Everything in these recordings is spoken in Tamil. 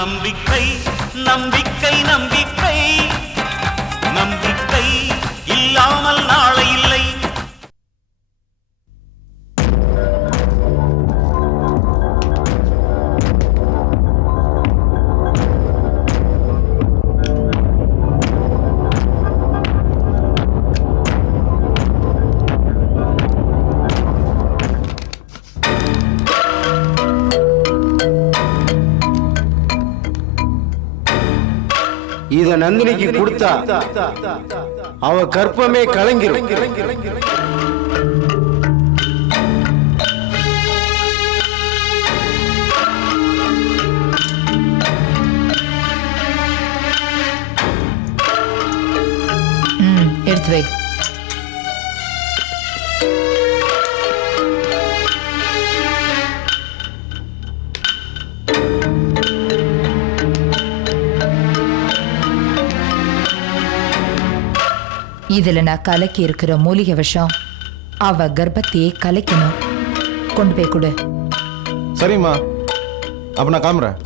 நம்பிக்கை நம்பிக்கை நம்பிக்கை நம்பிக்கை இல்லாமல் நாளை இல்லை. இத நந்தினிக்கு கொடுத்தா அவ கற்பமே கலங்கிரும். எடுத்து வை. இதுல நான் கலக்கி இருக்கிற மூலிகை விஷம் அவ கர்ப்பத்தையே கலைக்கணும். கொண்டு போய் கொடு. சரிம்மா, அப்ப நான் கிளம்புறேன்.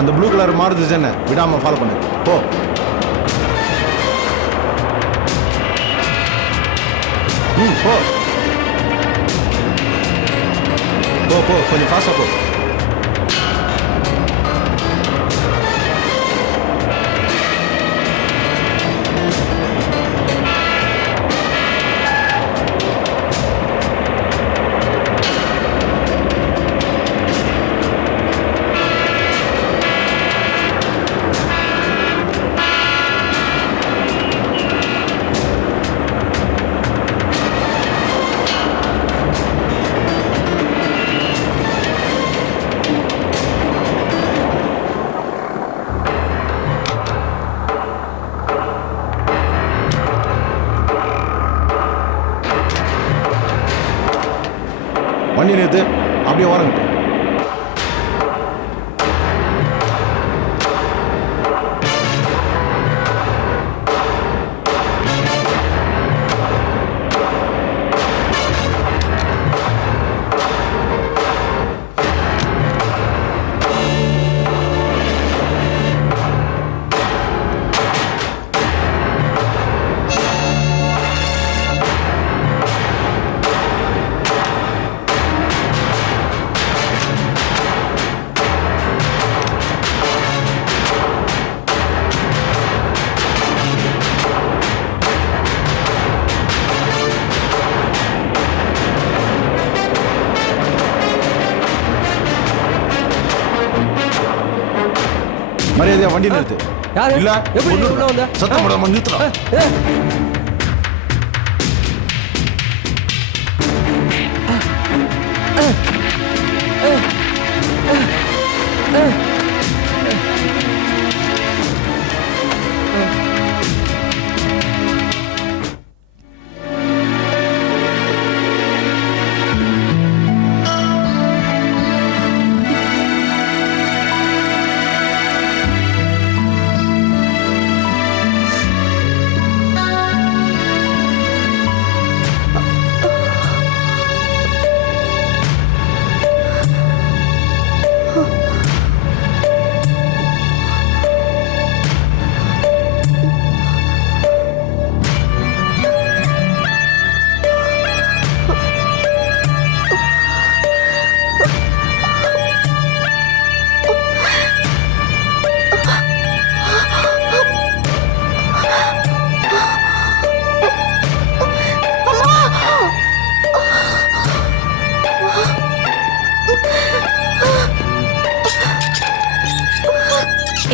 அந்த ப்ளூ கலர் மாறுது என்ன விடாம ஃபாலோ பண்ணு. போ போ போ போ, கொஞ்சம் ஃபாஸ்டா போ. வண்டி நிறுத்து, அப்படியே ஓரங்கிட்டு. மரியாதையா வண்டி நிறுத்து. இல்ல எப்படி உள்ள வந்த? சத்தம் போடாம நிறுத்துறா.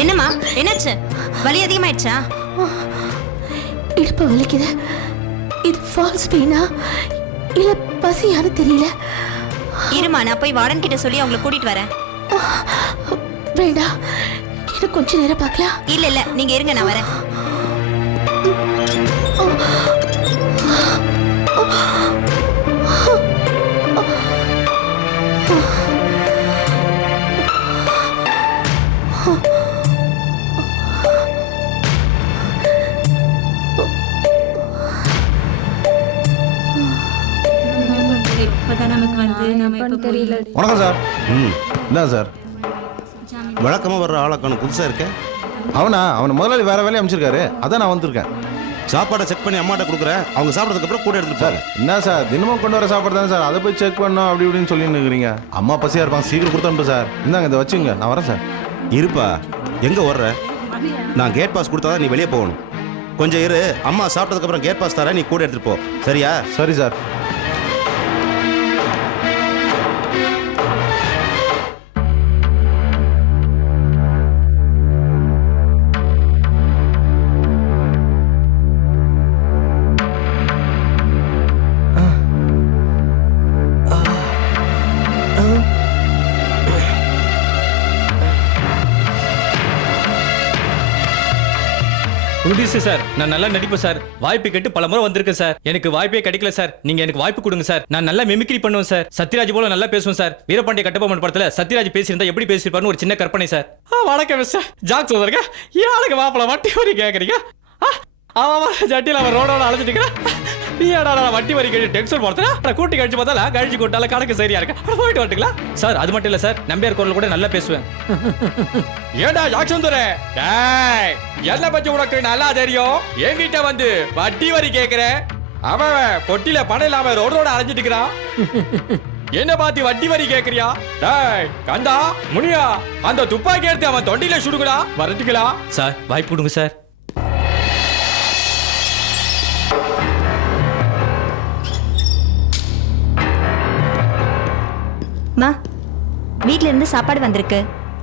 என்னம்மா, என்னாச்சு? வலி அதிகமாயிடுச்சா? இடுப்பு வலிக்குது. இது ஃபால்ஸ் பெயினா இல்ல பசியான்னு தெரியல. இருமா, நான் போய் வார்டன் கிட்ட சொல்லி அவங்களை கூட்டிட்டு வரேன். வேண்டாம், இன்னும் கொஞ்ச நேரம் பார்க்கலாம். இல்ல இல்ல, நீங்க இருங்க, நான் வரேன். வணக்கம் சார். ம் என்ன சார்? வழக்கமாக வர்ற ஆளக்கான புதுசாக இருக்க. அவனை முதலாளி வேற வேலையை அமைச்சிருக்காரு, அதான் நான் வந்திருக்கேன். சாப்பாடை செக் பண்ணி அம்மாட்ட கொடுக்குறேன். அவங்க சாப்பிட்றதுக்கப்புறம் கூட எடுத்துட்டு சார் போங்க. என்ன சார் தினமும் கொண்டு வர சாப்பாடு தானே சார், அதை போய் செக் பண்ணோம் அப்படி இப்படின்னு சொல்லின்னு இருக்கிறீங்க. அம்மா பசியாக இருப்பாங்க, சீக்கிரம் கொடுத்தோம் சார். இந்தாங்க இதை வச்சுங்க, நான் வரேன் சார். இருப்பா, எங்கே வர்ற? நான் கேட் பாஸ் கொடுத்தா தான் நீ வெளியே போகணும். கொஞ்சம் இரு, அம்மா சாப்பிட்டதுக்கப்புறம் கேட் பாஸ் தரேன், நீ கூட எடுத்துட்டு போ. சரியா? சரி சார். ப்ரொடியூசர் சார், நான் நல்லா நடிப்பேன் சார். வாய்ப்பு கேட்டு பல முறை வந்திருக்கேன் சார். எனக்கு வாய்ப்பே கிடைக்கல சார். நீங்க எனக்கு வாய்ப்பு கொடுங்க சார். நான் நல்லா மிமிக்ரி பண்ணுவேன் சார். சத்யராஜ் போல நல்லா பேசுவேன் சார். வீரபாண்டிய கட்டபொம்மன் படத்துல சத்யராஜ் பேசியிருந்தா எப்படி பேசியிருப்பாருன்னு ஒரு சின்ன கற்பனை சார். வணக்கம் சார். ஜாக் சொல்றீங்க, ஏழுக்கு மாப்பிள வட்டி வரி கேட்குறீங்க. ஆமா, ஜட்டியில் அவன் ரோடோட அழைச்சிட்டு வட்டி வரி கழிச்சு டெக்ஸ்ட் போடுறேன். கூட்டி கழிச்சு பார்த்தால கழிச்சு கூட்டால கணக்கு சரியா இருக்கு. போயிட்டு வரட்டுங்களா சார்? அது மட்டும் இல்ல சார், நம்பியார் குரல் கூட நல்லா பேசுவேன். ஏடா ஜாக்சந்தரே, டேய் என்ன பத்தி உனக்கு நல்லா தெரியும். என்கிட்ட வந்து வட்டி வரி கேக்குற. அவன் பொட்டில பணம் இல்லாம ரோடோட அலைஞ்சிட்டு இருக்கிறான். என்ன பாத்தி வட்டி வரி கேக்குறியா? டேய் கந்தா முனியா, அந்த துப்பாக்கி எடுத்து அவன் தொண்டில சுடுங்களா. வரட்டுங்களா சார்? வாய்ப்பு கொடுங்க சார். மா, வீட்ல இருந்து சாப்பாடு வந்திருக்கு.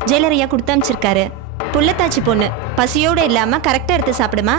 ஜெயிலர் ஐயா கொடுத்து அனுப்பிச்சிருக்காரு. புள்ளத்தாச்சி பொண்ணு பசியோட இல்லாம கரெக்டா எடுத்து சாப்பிடுமா.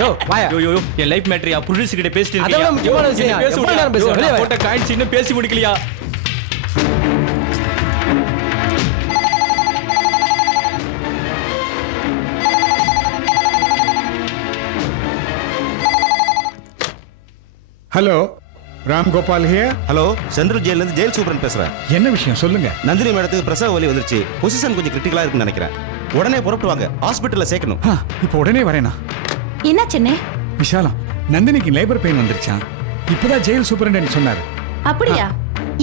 யோ வாயா யோ யோ யோ, என் லைஃப் மேட்டரியா ப்ரொடியூசர் கிட்ட பேசிட்டு அதெல்லாம் இருக்கீங்க முக்கியமான விஷயம். எவ்வளவு நேரம் பேசுவ? வெளிய வா. போட்ட காயின்ஸ் இன்னும் பேசி முடிக்கலையா? Hello Ram Gopal here. Hello central ஜெயில இருந்து ஜெயில் சூப்பரன் பேசுறேன். என்ன விஷயம் சொல்லுங்க. நந்தினி மேடத்துக்கு பிரசவ வலி வந்துருச்சு. பொசிஷன் கொஞ்சம் கிரிட்டிக்கலா இருக்குன்னு நினைக்கிறேன். உடனே புறப்பட்டு வாங்க, ஹாஸ்பிட்டல்ல சேர்க்கணும். இப்போ உடனே வரேனா? என்ன சென்னை? விஷாலம், நந்தினிக்கு லேபர் பெயின் வந்துருச்சான். இப்பதான் ஜெயில் சூப்பரண்டென்ட் சொன்னாரு. அப்படியா?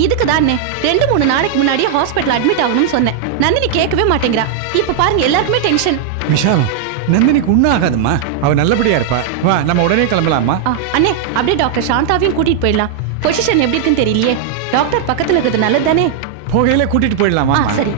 இதுக்கு தான் 2-3 நாளைக்கு முன்னாடி ஹாஸ்பிட்டல் அட்மிட் ஆகணும்னு சொன்னேன். நந்தினி கேட்கவே மாட்டேங்கிறா. இப்ப பாருங்க எல்லாருக்குமே டென்ஷன். விஷாலம், நந்தினிக்கு ஒன்னும் ஆகாதும்மா. அவ நல்லபடியா இருப்பா. வா நம்ம உடனே கிளம்பலாமா? அண்ணே அப்படியே டாக்டர் சாந்தாவையும் கூட்டிட்டு போயிடலாம். பொசிஷன் எப்படி இருக்குன்னு தெரியலையே. டாக்டர் பக்கத்துல இருக்கிறது நல்லது தானே? போகையில கூட்டிட்டு போயிடலாமா? சரி.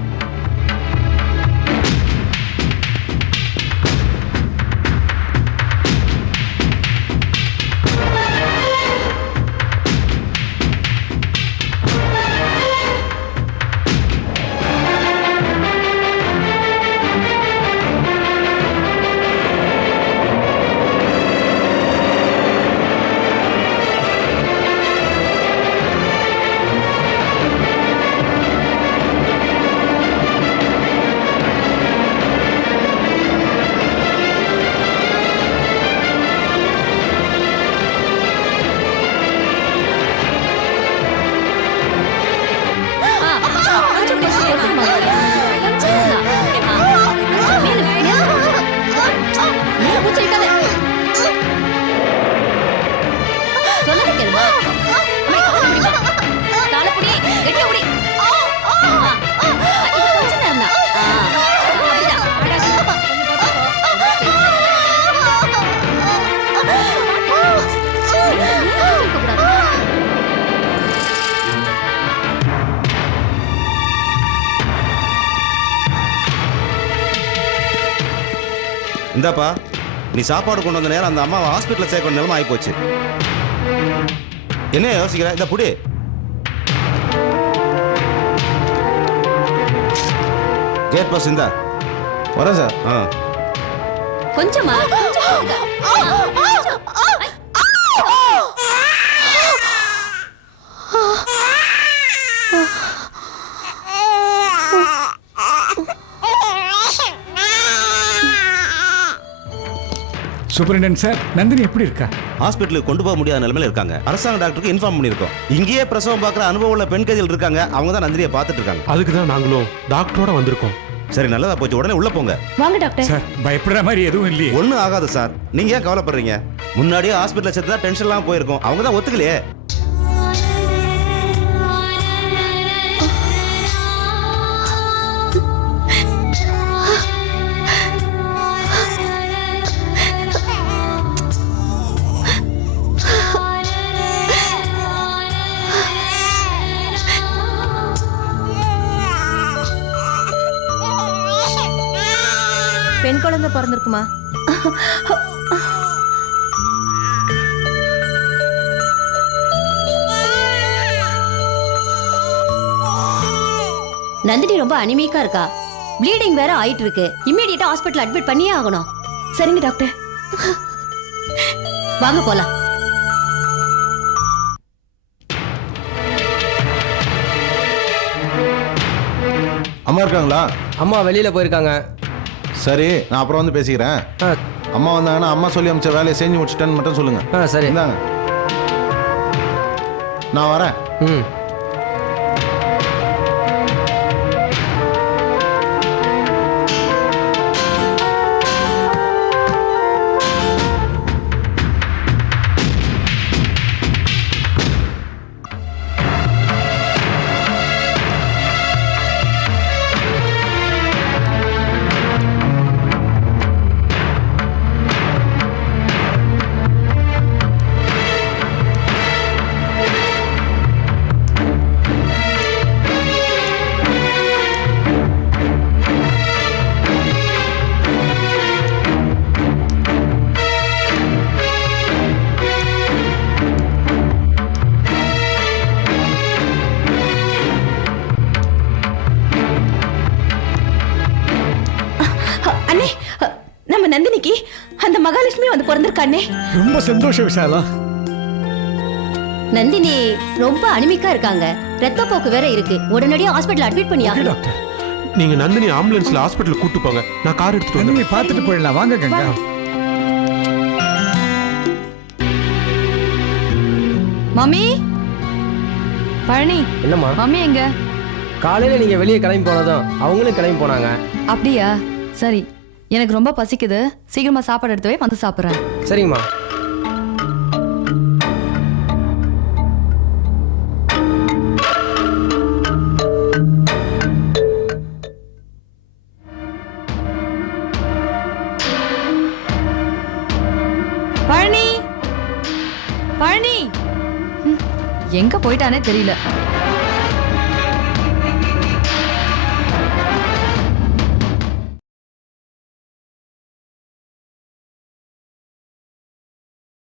இந்தாப்பா, நீ சாப்பாடு கொண்டு வந்த நேரம் அந்த அம்மாவை ஹாஸ்பிட்டல்ல சேர்க்க நிலைமை ஆகி போச்சு. என்ன யோசிக்கிற? இந்த புடி கேட் பாஸ் இந்தா. வரேன் சார். கொஞ்சமா சூப்பரண்டென்ட் சார், நந்தினி எப்படி இருக்கா? ஹாஸ்பிட்டலுக்கு கொண்டு போக முடியாத நிலைமையில இருக்காங்க. அரசாங்க டாக்டருக்கு இன்ஃபார்ம் பண்ணிருக்கோம். இங்கேயே பிரசவம் பார்க்குற அனுபவம் உள்ள பெண் கைதிகள் இருக்காங்க. அவங்க தான் நந்தினியை பார்த்துட்டு இருக்காங்க. அதுக்கு தான் நாங்களும் டாக்டரோட வந்திருக்கோம். சரி, நல்லதா போச்சு. உடனே உள்ள போங்க. வாங்க டாக்டர். சார், பயப்படுற மாதிரி எதுவும் இல்லையே? ஒன்றும் ஆகாது சார். நீங்க ஏன் கவலைப்படுறீங்க? முன்னாடியே ஹாஸ்பிட்டல் சேர்த்து தான் டென்ஷன் எல்லாம் போயிருக்கோம். அவங்க தான் ஒத்துக்கலையே. பெண் குழந்தை பிறந்திருக்குமா? நந்தினி ரொம்ப அனிமிக்கா இருக்கா. ப்ளீடிங் வேற ஆயிட்டு இருக்கு. இமிடியேட்டா ஹாஸ்பிட்டல் அட்மிட் பண்ணியே ஆகணும். சரிங்க டாக்டர். வாங்க போலாம். அம்மா இருக்காங்களா? அம்மா வெளியில போயிருக்காங்க. சரி, நான் அப்புறம் வந்து பேசிக்கிறேன். அம்மா வந்தாங்கன்னா அம்மா சொல்லி அமிச்ச வேலையை செஞ்சு முடிச்சிட்டேன்னு மட்டும் சொல்லுங்க. சரி. இந்தாங்க, நான் வரேன். ம். மகாலட்சுமி வந்து பிறந்திருக்கானே. ரொம்ப சந்தோஷம் விஷாலா. நந்தினி ரொம்ப அனிமிக்கா இருக்காங்க. ரத்த போக்கு வேற இருக்கு. உடனடியாக ஹாஸ்பிடல் அட்மிட் பண்ணியா? Okay doctor. நீங்க நந்தினி ஆம்புலன்ஸ்ல ஹாஸ்பிட்டல் கூட்டு போங்க, நான் கார் எடுத்துட்டு நீங்க வந்து. பார்த்துட்டு போயிடலாம். வாங்க கங்கா. மம்மி, பழனி, என்னம்மா மம்மி எங்க? காலையில நீங்க வெளியே கிளம்பி போனதும் அவங்களும் கிளம்பி போனாங்க. அப்படியா? சரி, எனக்கு ரொம்ப பசிக்குது. சீக்கிரமா சாப்பாடு எடுத்து போய் வந்து சாப்பிட்றேன். சரிங்கம்மா. பழனி, பழனி எங்க போயிட்டானே தெரியல.